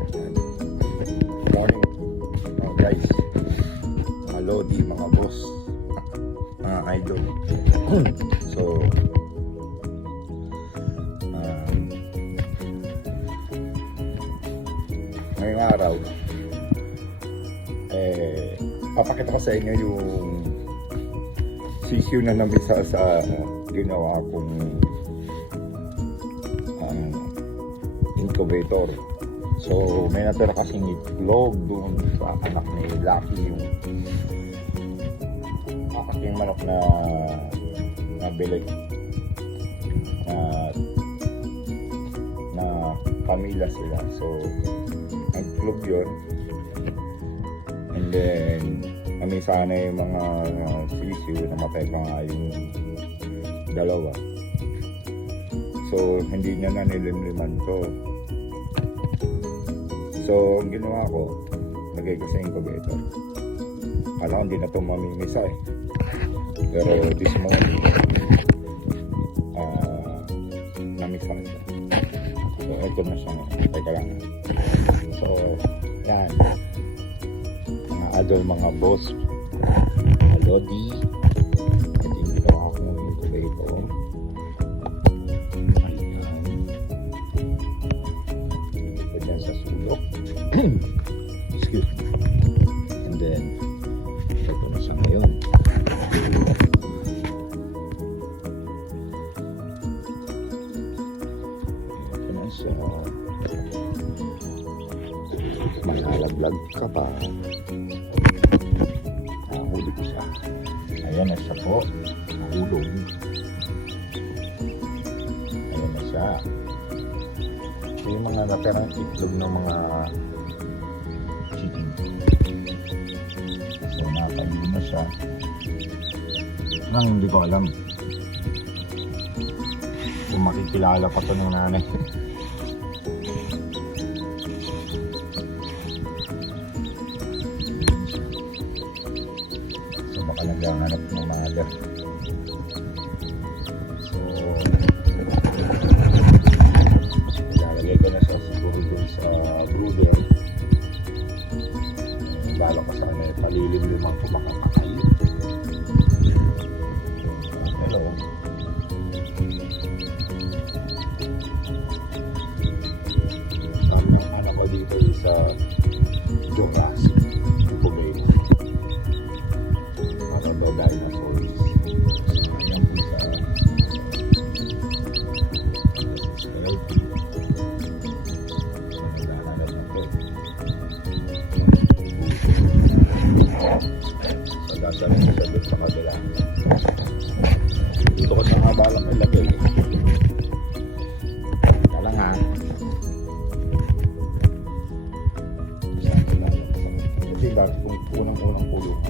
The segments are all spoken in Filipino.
Morning guys, mga lodi, mga boss, mga idol. So ngayong araw papakita ko sa inyo yung sisiyo na namisa sa ginawa kong incubator. So may natira kasing itlog doon sa anak ni Lucky, yung aking manok na nabili na pamilya sila. So nag-itlog yun, and then namisa na yung mga sisiyo, namatay pa nga yung dalawa. So hindi niya na nilimliman to. So ang ginawa ko, lagay ko sa incubator. Kala ko hindi na ito mamimisa eh. Pero this morning namisa na siya. So ito na siya. Teka lang. So yan, mga adol, mga boss, mga lodi, ito yung ginawa ko ng incubator. Sa sulok. Excuse me. And then ito na siya ngayon. Ito na siya. Malalaglag ka pa. Nahuli ko siya. Ayan na siya po. Nahulog. Ayan na siya. Yung mga natirang itlog ng mga chicken. So napagin na siya. Nang hindi ko alam kung makikilala pa ito ng nanay. So baka naghahanap ng mother. Sa brooder, lalo ka sana palilim-limang kumakakakay. Hello. Ang anak ko dito sa Jonas, Pugay. Ano ba dinosaurs? Ayan po sa galing sa doon sa kabila. Dito ko siya mabalak ilagay. Kala nga. Kasi bakit kung unang-unang pulong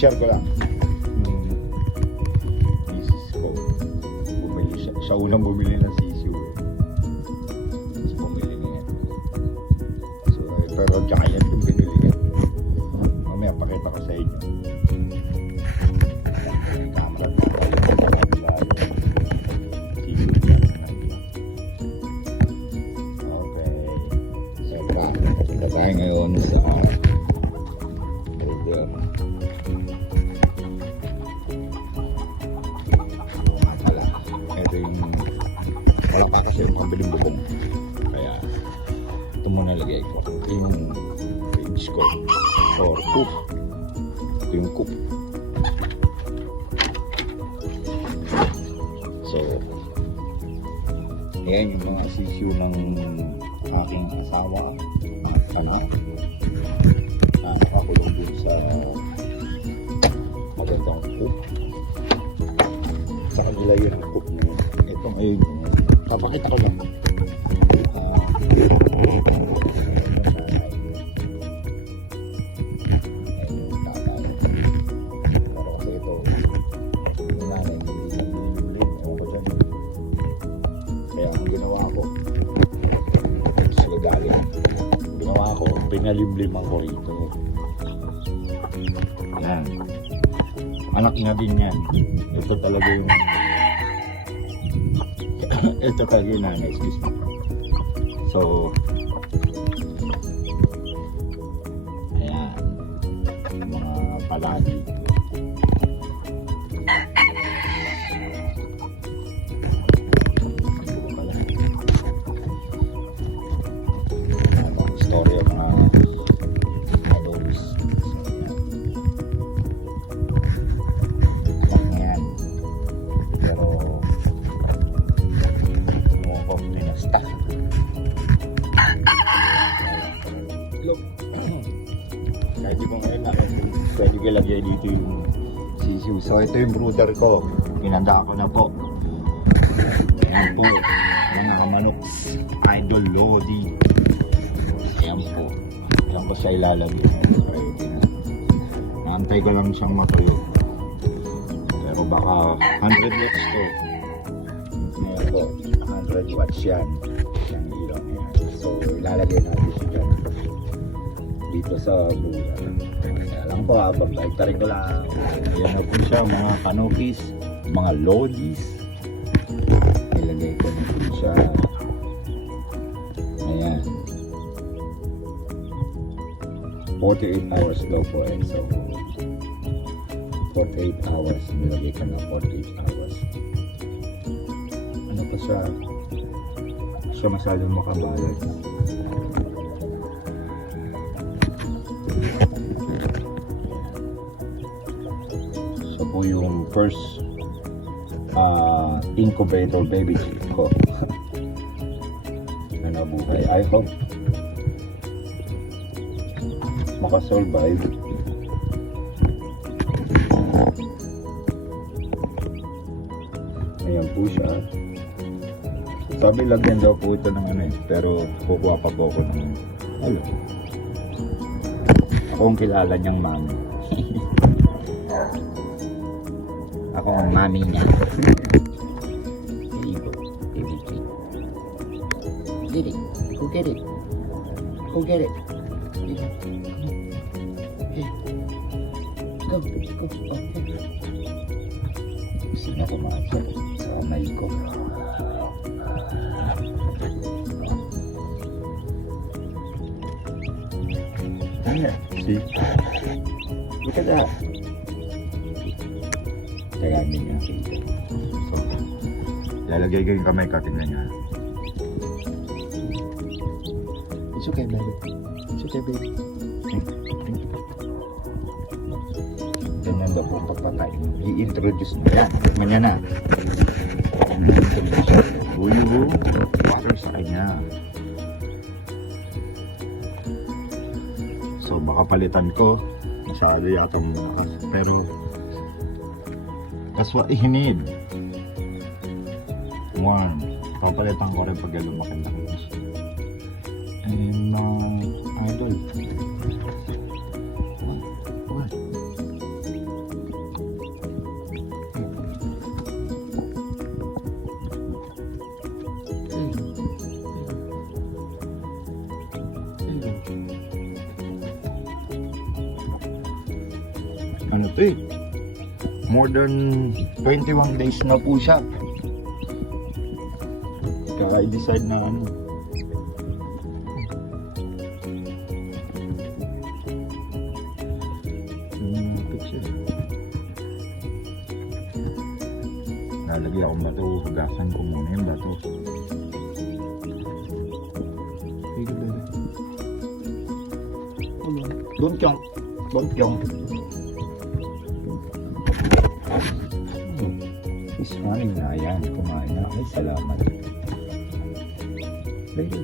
share ko lang misis ko. Bumili siya. Siya unang bumili ng sisiyo. Pero giant yung binili yan. Mamaya pakita ko sa inyo. Camera okay. So punta tayo ngayon sa burger. Ito yung wala pa kasi yung pambiling bubong. Kaya ito muna lagay ko. Ito yung page ko or coop. Ito yung coop. So ayan yung mga sisiyo ng aking asawa at anak na nakakulong dun sa magandang coop. Sa kanila yun ang coop na yun. Itong ayun, papakita ko lang. Pinalimliman ko rito. Yan. Anak na din yan. Ito talaga yung ito kay nanay, excuse me. So, ayan, mga palagi. Story of mga idols. Ayan. Pero mukha ko pinasta. Look. Kahit di ko ngayon pwede ko lagay dito yung sisiw. So ito yung brooder ko. Pinanda ko na po. Ayan po. Yung mga manok. Idol Lodi. Ayan po. Ayan ko siya ilalagay. Naantay ko lang siyang matuyo. Pero baka 100 watts to. Ayan po. 100 watts yan. Yung ilaw na yan. So ilalagay natin siya dyan. Dito sa bulan. Kaya lang po ha. Pagbaiktarin ko lang. Ayan na po siya. Mga kanokis. Mga lodis. Ilagay ko na po siya. Ayan. 48 hours daw po eh. So, 48 hours. Nilagay ka na 48 hours. Ano pa siya? Siya masyadong makabalance. So po yung first incubator baby ko. Na nabuhay. I hope makasurvive. Ayan po siya. Sabi lagyan daw po ito ng ano eh. Pero kukuha pa po ako ng ano. Akong kilala niyang mami. Ako ang mami niya. Get it. Go get it. Go get it. Go. Go. Okay. Sino kumain sa anay ko? Ayan. See? Look at that. Kagamin niya. So, lalagay ko yung kamay ka. Tingnan niya. It's okay, baby. It's okay, baby. Ganyan daw po pagpatay. I-introduce mo yan. Tikman niya na. I-introduce siya. Buyo. Water sa kanya. So baka palitan ko. Masyado yatang malakas. Pero that's what he need. Warm. Papalitan ko rin pag lumaki-laki na siya. And idol. What? Ano to eh? More than 21 days na po siya. Kaya i-decide na ano. Lalagyan akong bato, hugasan ko muna yung bato. Don't jump. Don't jump. He's running na. Ayan, kumain na. Ay, salamat. Baby.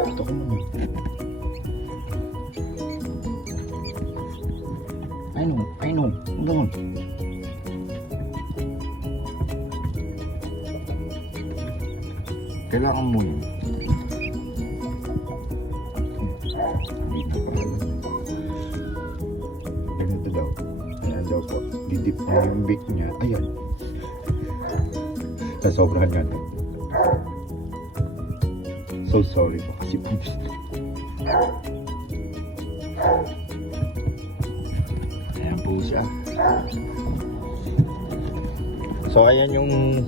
Ito ko muna. Ayun o. Doon. Kailangan mo yun. Hindi na pa. Ganito daw. Ayan daw po. Didip na yung beak niya. Ayan. Nasobrahan nga. So sorry po kasi po. Ayan po siya. So ayan yung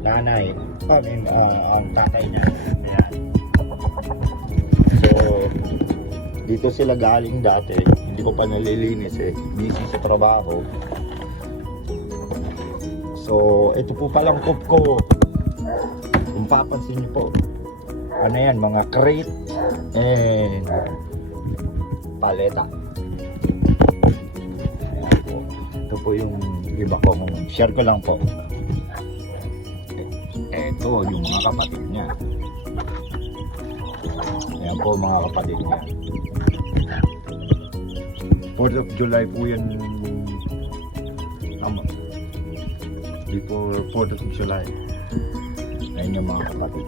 nanay. Ang tatay niya. Ayan. So dito sila galing dati. Hindi ko pa nalilinis eh. Busy sa trabaho. So ito po palang coop ko. Kung papansin niyo po, ano yan, mga crate and paleta. Ayan po. Ito po yung iba ko, share ko lang po. Ito yung mga kapatid niya. Ayan po mga kapatid niya. 4th of July po yan. Before 4th of July. Ayan yung mga kapatid.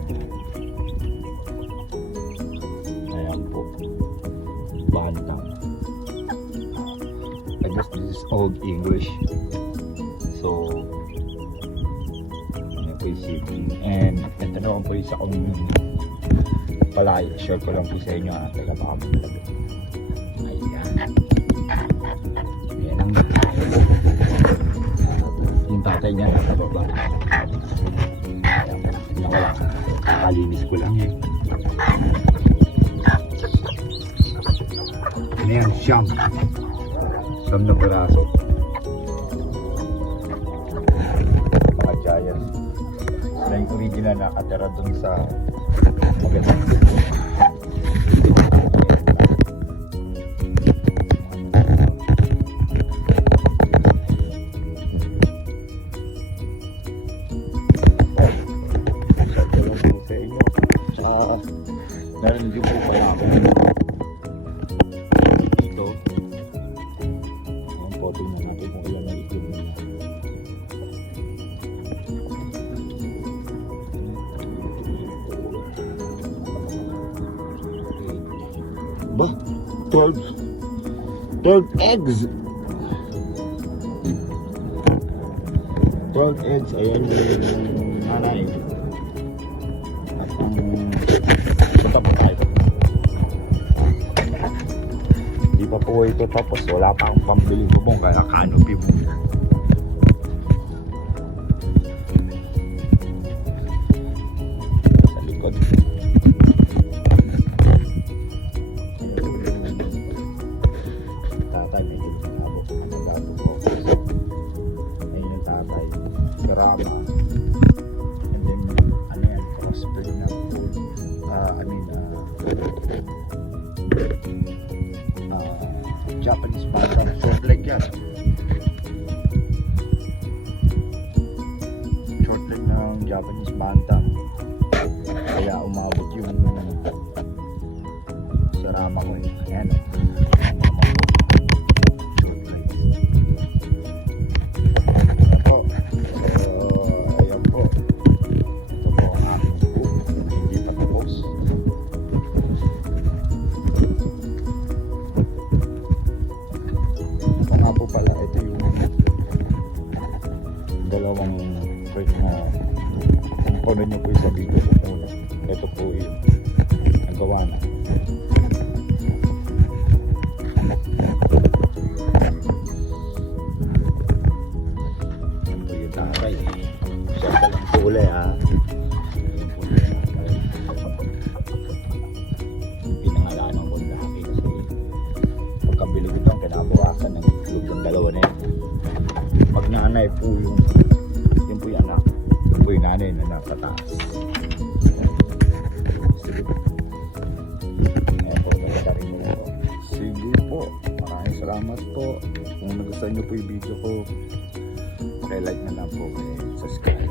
Ayan po. Bantang. I guess this is old English. So, ayan po yung sibling. And ito naman po yung isa kong palay. Share ko lang po sa inyo. Teka baka maglabi. Ayan. Ayan ang yung tatay niya nasa baba. Kakalinis ko lang eh. Ano yan? Siyam na peraso. Mga giants. Sila yung original na nakatira dun sa magandang meron din po pala ako dito. Ayan po, tingnan natin kung ilan na itlog na ba? 12 eggs. 12 eggs. Ayan yung nanay. At ang hindi pa po ito tapos, wala pa akong pambili bubong kaya canopy mo sa likod. Tatay may tinabo ayun yung tatay grama. And then ano yan, crossbreed na Japanese Bantam, short leg yan. Short leg ng Japanese Bantam. Kaya umabot yung sarama ko eh. Ayan o. Short leg. Ayan po. Ayan po. Ito po ang aking coop. Hindi pa tapos. Po pala, ito yung dalawang crate na kung pano nyo po yung sa video ko muna. Ito po yung nagawa na. Yan po yung tatay. Siya palang kulay ha. Pinangalanan ko laki kasi pagkabili ko itong kinabukasan ng yung dalawa na yan. Pag nanay po yung anak, yung po yung nanay na nasa taas. Sige po. Ayan po, magkakarin mo po. Sige po, maraming salamat po. Kung nagustuhan nyo po yung video ko, like na lang po, subscribe.